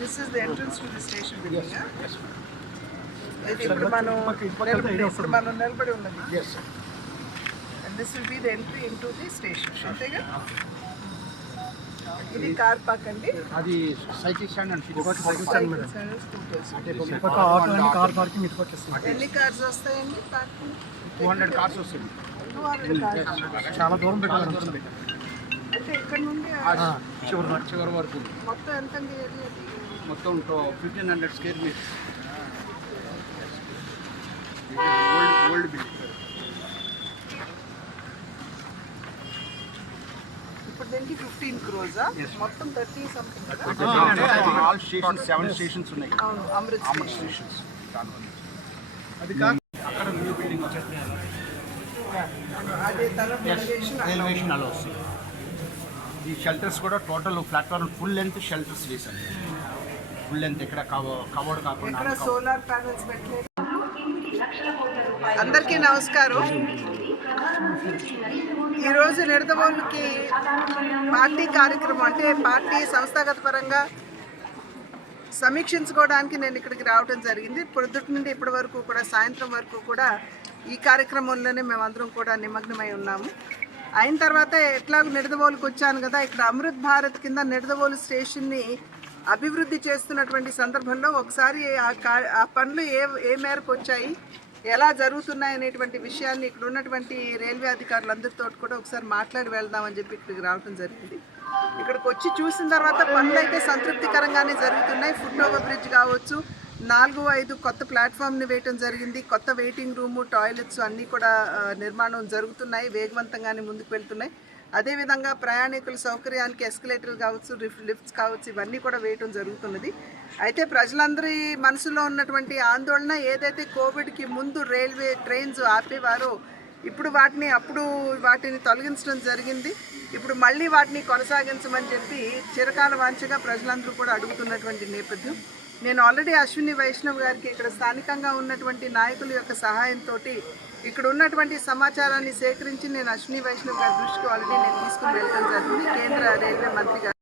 This is the entrance to the station building ఇది ఇప్పుడు మనం నిలబడి- ఇప్పుడు మనం నిలబడి ఉన్నది. And this will be the entry into the station అంతేగా? ఇది కార్ పార్క్ అండి. అది cycle stand and. And scooters ఒక ఆటో అండ్ కార్ పార్కింగ్ ఇటు పక్క వస్తుంది. ఎన్ని కార్స్ వస్తాయండి పార్కింగ్ టూ హండ్రెడ్ కార్స్ వస్తుంది. టూ హండ్రెడ్ కార్స్ చాలా దూరం పెట్టాలి అంటే ఇక్కడ నుండి ఆ, చివరి వరకు. చివరి వరకు. మొత్తం ఎంత fifteen hundred square metre. Old old building. ఇప్పుడు దీనికి ఫిఫ్టీన్ క్రోజా మొత్తం థర్టీ సంథింగ్ కదా? ఆల్ స్టేషన్స్ సెవెన్ స్టేషన్స్ ఉన్నాయి. అమృత్ స్టేషన్స్ అది కాదు అక్కడ న్యూ బిల్డింగ్ వచ్చేస్తుంది అదే తర్వాత అలా వస్తుంది ఈ షెల్టర్స్ కూడా total platform full length shelters వేసాను ఫుల్ లెంత్ ఎక్కడ కవర్డ్ ఎక్కడ కాకుండా సోలార్ ప్యానల్స్ అందరికీ నమస్కారం. ఈరోజు నిడదవోళ్ళకి పార్టీ కార్యక్రమం అంటే పార్టీ సంస్థాగత పరంగా సమీక్షించుకోవడానికి నేను ఇక్కడికి రావడం జరిగింది. పొద్దుటి నుండి ఇప్పటి వరకు కూడా సాయంత్రం వరకు కూడా ఈ కార్యక్రమంలోనే మేమందరం కూడా నిమగ్నమై ఉన్నాము. అయిన తర్వాత ఎట్లాగో నిడదవోలుకి వచ్చాను కదా. ఇక్కడ అమృత్ భారత్ కింద నిడదవోలు స్టేషన్ని అభివృద్ధి చేస్తున్నటువంటి సందర్భంలో ఒకసారి ఆ కా ఆ పనులు ఏ ఏ మేరకు వచ్చాయి? ఎలా జరుగుతున్నాయి అనేటువంటి విషయాన్ని ఇక్కడ ఉన్నటువంటి రైల్వే అధికారులందరితో కూడా ఒకసారి మాట్లాడి వెళ్దామని చెప్పి ఇక్కడికి రావడం జరిగింది. ఇక్కడికి వచ్చి చూసిన తర్వాత పనులు అయితే సంతృప్తికరంగానే జరుగుతున్నాయి. ఫుట్ ఓవర్ బ్రిడ్జ్ కావచ్చు నాలుగు ఐదు కొత్త ప్లాట్ఫామ్ని వేయటం జరిగింది. కొత్త వెయిటింగ్ రూము టాయిలెట్స్ అన్నీ కూడా నిర్మాణం జరుగుతున్నాయి. వేగవంతంగానే ముందుకు వెళ్తున్నాయి. అదేవిధంగా ప్రయాణికుల సౌకర్యానికి ఎస్కలేటర్ కావచ్చు లిఫ్ట్స్ కావచ్చు ఇవన్నీ కూడా వేయటం జరుగుతున్నది. అయితే ప్రజలందరి మనసులో ఉన్నటువంటి ఆందోళన ఏదైతే కోవిడ్కి ముందు రైల్వే ట్రైన్స్ ఆపేవారో ఇప్పుడు వాటిని అప్పుడు వాటిని తొలగించడం జరిగింది. ఇప్పుడు మళ్ళీ వాటిని కొనసాగించమని చెప్పి చిరకాల వాంఛగా ప్రజలందరూ కూడా అడుగుతున్నటువంటి నేపథ్యం. నేను ఆల్రెడీ అశ్విని వైష్ణవ్ గారికి ఇక్కడ స్థానికంగా ఉన్నటువంటి నాయకుల యొక్క సహాయంతో ఇక్కడ ఉన్నటువంటి సమాచారాన్ని సేకరించి నేను అశ్విని వైష్ణవ్ గారి దృష్టికి ఆల్రెడీ నేను తీసుకుని వెళ్ళడం జరిగింది. కేంద్ర రైల్వే మంత్రి గారు